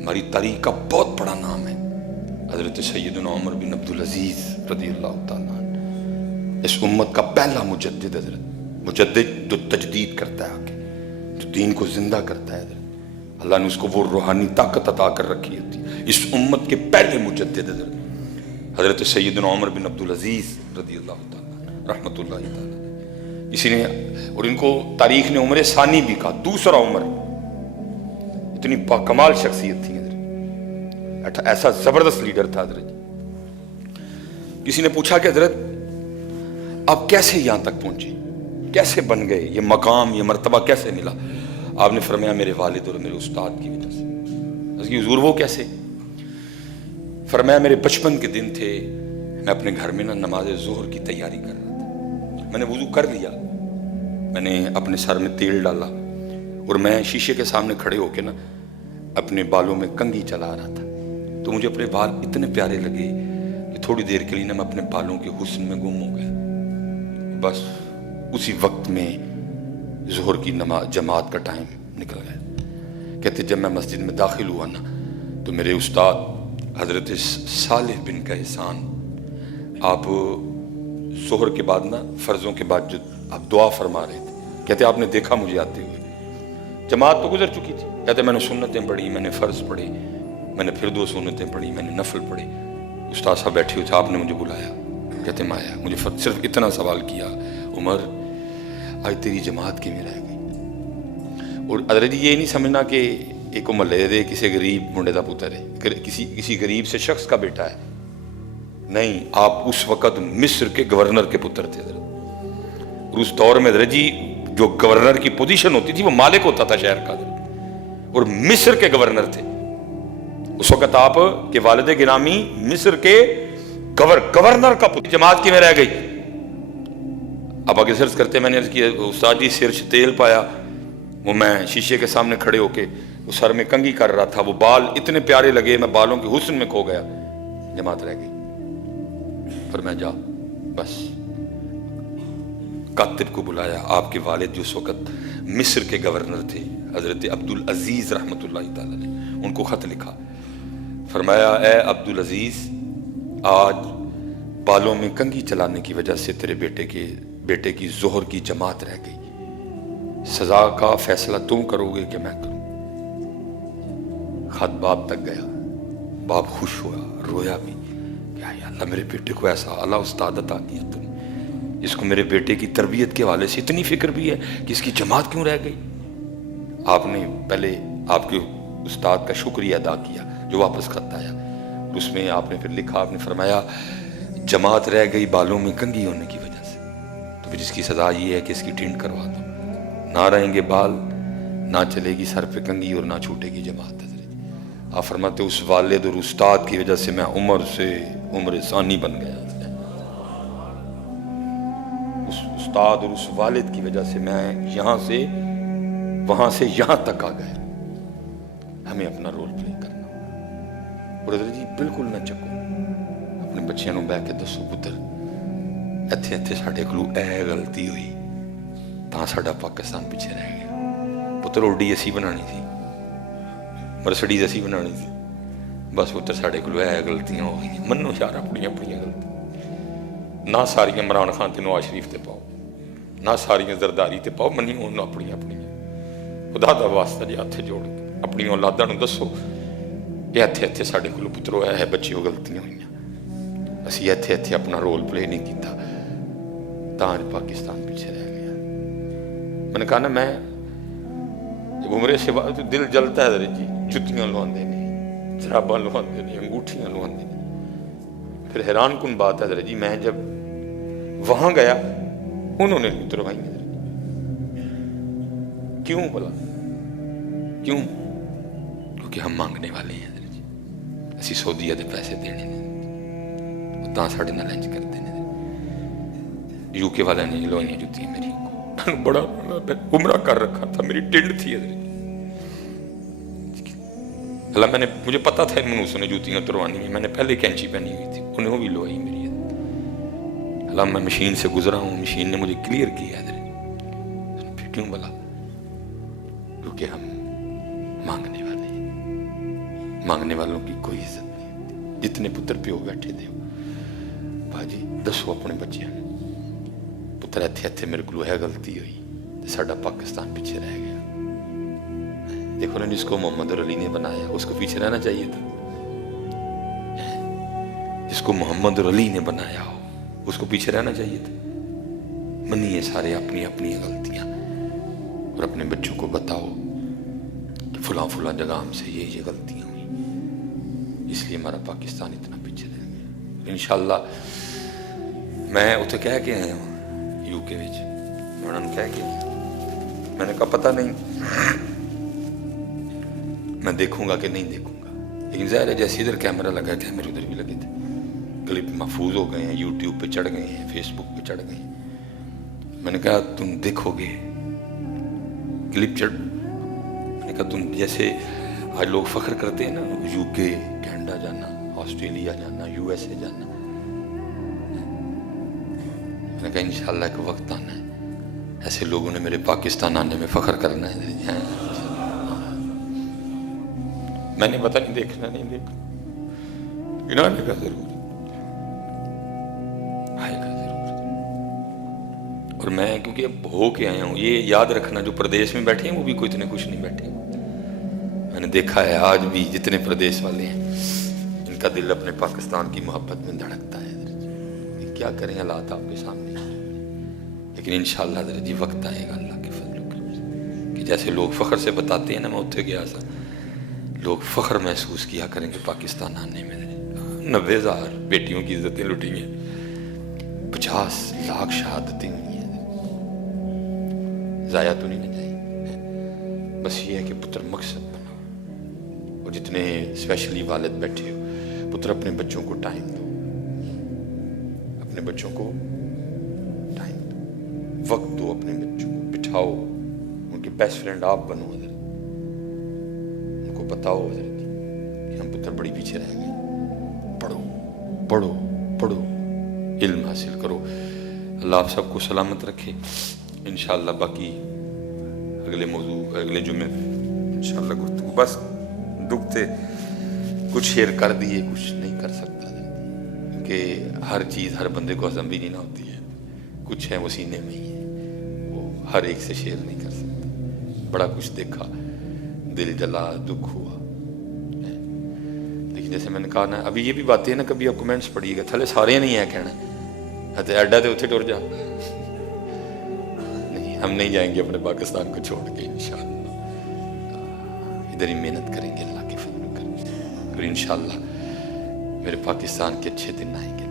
ہماری تاریخ کا بہت بڑا نام ہے حضرت سیدنا عمر بن عبدالعزیز رضی اللہ تعالیٰ عنہ، اس امت کا پہلا مجدد حضرت، مجدد جو تجدید کرتا ہے آگے، جو دین کو زندہ کرتا ہے حضرت، اللہ نے اس کو وہ روحانی طاقت عطا کر رکھی ہوتی ہے۔ اس امت کے پہلے مجدد حضرت سیدنا عمر بن عبدالعزیز رضی اللہ تعالیٰ عنہ رحمۃ اللہ تعالیٰ، اسی نے، اور ان کو تاریخ نے عمر ثانی بھی کہا، دوسرا عمر، اتنی باکمال شخصیت تھی حضرت، ایسا زبردست لیڈر تھا حضرت۔ کسی نے پوچھا کہ حضرت آپ کیسے یہاں تک پہنچے، کیسے بن گئے، یہ مقام، یہ مرتبہ کیسے ملا؟ آپ نے فرمایا میرے والد اور میرے استاد کی وجہ سے۔ اس کی حضور وہ کیسے؟ فرمایا میرے بچپن کے دن تھے، میں اپنے گھر میں نماز ظہر کی تیاری کر رہا تھا، میں نے وضو کر لیا، میں نے اپنے سر میں تیل ڈالا اور میں شیشے کے سامنے کھڑے ہو کے اپنے بالوں میں کنگھی چلا رہا تھا، تو مجھے اپنے بال اتنے پیارے لگے کہ تھوڑی دیر کے لیے میں اپنے بالوں کے حسن میں گم ہو گیا۔ بس اسی وقت میں ظہر کی جماعت کا ٹائم نکل گیا۔ کہتے جب میں مسجد میں داخل ہوا تو میرے استاد حضرت صالح بن کیسان، آپ ظہر کے بعد فرضوں کے بعد جو آپ دعا فرما رہے تھے، کہتے آپ نے دیکھا مجھے آتے ہوئے، جماعت تو گزر چکی تھی، کہتے میں نے سنتیں پڑھی، میں نے فرض پڑھے، میں نے پھر 2 سنتیں پڑھی، میں نے نفل پڑھے، استاد صاحب بیٹھے ہوئے تھے، آپ نے مجھے بلایا، کہتے میں آیا، مجھے صرف اتنا سوال کیا، عمر آج تیری جماعت کی میں رہ گئی؟ اور حضرت یہ نہیں سمجھنا کہ ایک محلے دے کسی غریب منڈے دا پتر ہے، کسی غریب سے شخص کا بیٹا ہے، نہیں، آپ اس وقت مصر کے گورنر کے پتر تھے حضرت۔ اور اس دور میں حضرت جی جو گورنر کی پوزیشن ہوتی تھی وہ مالک ہوتا تھا شہر کا حضرت، اور مصر کے گورنر تھے اس وقت آپ کے والد گرامی، مصر کے گورنر کا پتر، جماعت کی میں رہ گئی۔ اب آگے سرچ کرتے میں نے عرض کیا استاد جی سر سے تیل پایا، وہ میں شیشے کے سامنے کھڑے ہو کے وہ سر میں کنگھی کر رہا تھا، وہ بال اتنے پیارے لگے، میں بالوں کے حسن میں کھو گیا، جماعت رہ گئی۔ پھر میں جا، بس کاتب کو بلایا، آپ کے والد جو اس وقت مصر کے گورنر تھے حضرت عبدالعزیز رحمۃ اللہ تعالیٰ نے، ان کو خط لکھا، فرمایا اے عبدالعزیز، آج بالوں میں کنگھی چلانے کی وجہ سے تیرے بیٹے کی ظہر کی جماعت رہ گئی، سزا کا فیصلہ تم کرو گے کہ میں کروں؟ خط باپ تک گیا، باپ خوش ہوا، رویا بھی کہ یا اللہ میرے بیٹے کو ایسا اعلیٰ استاد عطا کیا تم نے، اس کو میرے بیٹے کی تربیت کے حوالے سے اتنی فکر بھی ہے کہ اس کی جماعت کیوں رہ گئی۔ آپ نے پہلے آپ کے استاد کا شکریہ ادا کیا جو واپس خط آیا، اس میں آپ نے پھر لکھا، آپ نے فرمایا جماعت رہ گئی بالوں میں کنگھی ہونے کی وجہ سے، تو پھر اس کی سزا یہ ہے کہ اس کی ٹینٹ کروا دو، نہ رہیں گے بال، نہ چلے گی سر پہ کنگھی اور نہ چھوٹے گی جماعت۔ حضرت آپ فرماتے اس والد اور استاد کی وجہ سے میں عمر سے عمر ثانی بن گیا، اس استاد اور اس والد کی وجہ سے میں یہاں سے وہاں سے یہاں تک آ گیا۔ ہمیں اپنا رول پلے کرنا، اور حضرت جی بالکل نہ چکو، اپنے بچیاں نوں بہ کے دسو پتر ایتھے ایتھے ساڈے کولوں اے غلطی ہوئی تاں ساڈا پاکستان پیچھے رہ گیا، پتر اوڈی اسی بنانی تھی، مرسڈیز اسی بنانی تھی، بس پتر ساڈے کولوں اے غلطیاں ہو گئی، منو یار اپنی اپنی غلطی، نہ ساریاں عمران خان تے نواز شریف تے پاؤ، نہ ساریاں زرداری تے پاؤ، منی انہوں اپنی اپنی، خدا دا واسطہ جی ہاتھ جوڑ کے اپنی اولاداں نوں دسو کہ ایتھے ایتھے ساڈے کولوں پترو اے بچیوں غلطیاں ہوئیاں، اسی ایتھے ایتھے اپنا رول پلے نہیں کیتا، تاں پاکستان پیچھے رہ گیا۔ میں نے کہا نا میں جب عمرے سے بعد دل جلتا ہے حضرت جی، جتیاں لواندے نہیں، جراباں لواندے نہیں، انگوٹھیاں لواندے نہیں، پھر حیران کن بات ہے حضرت جی میں جب وہاں گیا انہوں نے اتروائی حضرت، کیوں بولا کیوں؟ کیونکہ ہم مانگنے والے ہیں حضرت جی، اسی سعودیہ دے پیسے دینے نے، تاں ساڑے نال انج کرتے ہیں، یو کے والے نے لوائیاں جتیاں میری کو، بڑا عمرہ کر رکھا تھا، میری ٹنڈ تھی حضرت جی، اللہ میں نے مجھے پتا تھا ان منوسوں نے جوتیاں اتروانی ہیں، میں نے پہلے کینچی پہنی ہوئی تھی، انہوں بھی لوائی میری، اللہ میں مشین سے گزرا ہوں، مشین نے مجھے کلیئر کیا حضرت، پھر کیوں بلا؟ کیونکہ ہم مانگنے والے ہیں، مانگنے والوں کی کوئی عزت نہیں ہوتی. جتنے پتر پیو بیٹھے دے باجی دسو اپنے بچے پتر ایتھے ایتھے میرے کو ہے غلطی ہوئی ساڈا پاکستان پیچھے رہ گیا. دیکھو نا جس کو محمد علی نے بنایا اس کو پیچھے رہنا چاہیے تھا. جس کو محمد علی نے بنایا ہو اس کو پیچھے رہنا چاہیے تھا. منیے سارے اپنی اپنی غلطیاں اور اپنے بچوں کو بتاؤ کہ فلاں فلاں جگہ ہم سے یہ غلطیاں ہوئی اس لیے ہمارا پاکستان اتنا پیچھے رہ گیا. انشاءاللہ میں اتنے کہہ کے آیا ہوں یو کے میں انہوں نے کہہ کے میں نے کہا پتہ نہیں میں دیکھوں گا کہ نہیں دیکھوں گا. لیکن ظاہر ہے جیسے ادھر کیمرہ لگا ہے کیمرے ادھر بھی لگے تھے کلپ محفوظ ہو گئے ہیں یوٹیوب پہ چڑھ گئے ہیں فیس بک پہ چڑھ گئے ہیں. میں نے کہا تم دیکھو گے کلپ میں نے کہا تم جیسے آج لوگ فخر کرتے ہیں نا یو کے کینیڈا جانا آسٹریلیا جانا یو ایس اے جانا. میں نے کہا انشاءاللہ ایک وقت آنا ہے ایسے لوگوں نے میرے پاکستان آنے میں فخر کرنا ہے. میں نے پتہ نہیں دیکھنا نہیں دیکھنا انہوں کا ضرور آئے گا ضرور. اور میں کیونکہ اب ہو کے آیا ہوں یہ یاد رکھنا جو پردیش میں بیٹھے ہیں وہ بھی کوئی اتنے خوش نہیں بیٹھے. میں نے دیکھا ہے آج بھی جتنے پردیش والے ہیں ان کا دل اپنے پاکستان کی محبت میں دھڑکتا ہے. کیا کریں حالات آپ کے سامنے لیکن انشاءاللہ جی وقت آئے گا اللہ کے فضل و کرم سے کہ جیسے لوگ فخر سے بتاتے ہیں نا میں اتنے گیا تھا لوگ فخر محسوس کیا کریں کہ پاکستان آنے میں 90,000 بیٹیوں کی عزتیں لٹی ہیں 50 لاکھ شہادتیں ہوئی ہیں ضائع تو نہیں جائیں. بس یہ ہے کہ پتر مقصد بناؤ اور جتنے اسپیشلی والد بیٹھے ہو پتر اپنے بچوں کو ٹائم دو اپنے بچوں کو ٹائم دو وقت دو اپنے بچوں کو بٹھاؤ ان کے بیسٹ فرینڈ آپ بنو حضرت ان کو بتاؤ حضرت کہ ہم پتر بڑی پیچھے رہ گئے. پڑھو پڑھو پڑھو علم حاصل کرو. اللہ آپ سب کو سلامت رکھے. انشاءاللہ باقی اگلے موضوع اگلے جمعے انشاءاللہ گفتگو بس دکھ تھے کچھ شیئر کر دیے کچھ نہیں کر سکتا کیونکہ ہر چیز ہر بندے کو ہضم بھی نہیں نہ ہوتی ہے. کچھ ہے وہ سینے میں ہی ہے وہ ہر ایک سے شیئر نہیں کر سکتا. بڑا کچھ دیکھا دل جلا دکھ ہوا لیکن جیسے میں نے کہا نا ابھی یہ بھی باتیں ہیں نا کبھی آپ کمنٹس پڑھیے گا تھلے سارے نہیں ہیں کہنا ایڈا تو اتنے ٹر جا نہیں ہم نہیں جائیں گے اپنے پاکستان کو چھوڑ کے انشاءاللہ ادھر ہی محنت کریں گے اللہ کے فضل و کرم سے اور انشاءاللہ میرے پاکستان کے اچھے دن آئیں گے.